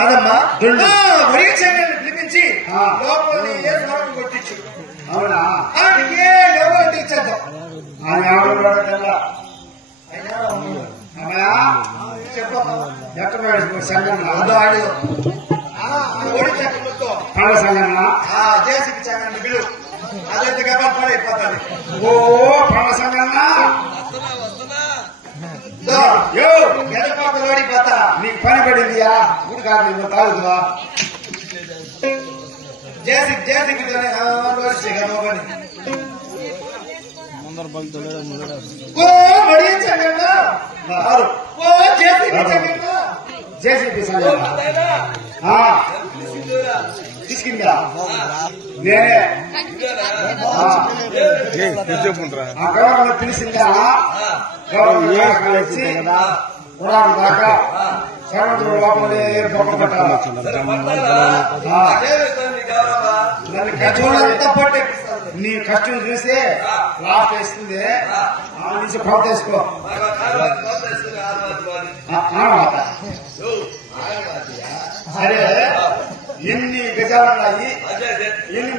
కాదమ్మా పరీక్షలను పిలిపించి లోపలి ఏ స్వరం కొట్టించు. అవునా ఏ లోపల తీర్చేద్దాం. చెప్పమ్మా ఎక్కడ సంఘం ఆడు ఒడి చక్రంతో సంఘం జేసీకి చక్రం బిలు అదైతే గబాల్ పడైపోతుంది. ఓ పండ్ల సంఘన్నా ఎదపాకలు ఓడిపోతా. నీకు పని పడిందియా గుడి కాదు నువ్వు తాగుతువా జేసీకి జేసీపీ సంఘం తీసుకుందా నేనే గవర్నమెంట్ పిలిచిందా గవర్నమెంట్ వచ్చి పురాణం దాకా సముద్రం లోపలే బొక్క పట్టాలి. నీ కష్టం చూసి లాస్ట్ వేస్తుంది ఆ నుంచి కొత్త వేసుకో. సరే ఎన్ని గజాలు ఉన్నాయి ఎన్ని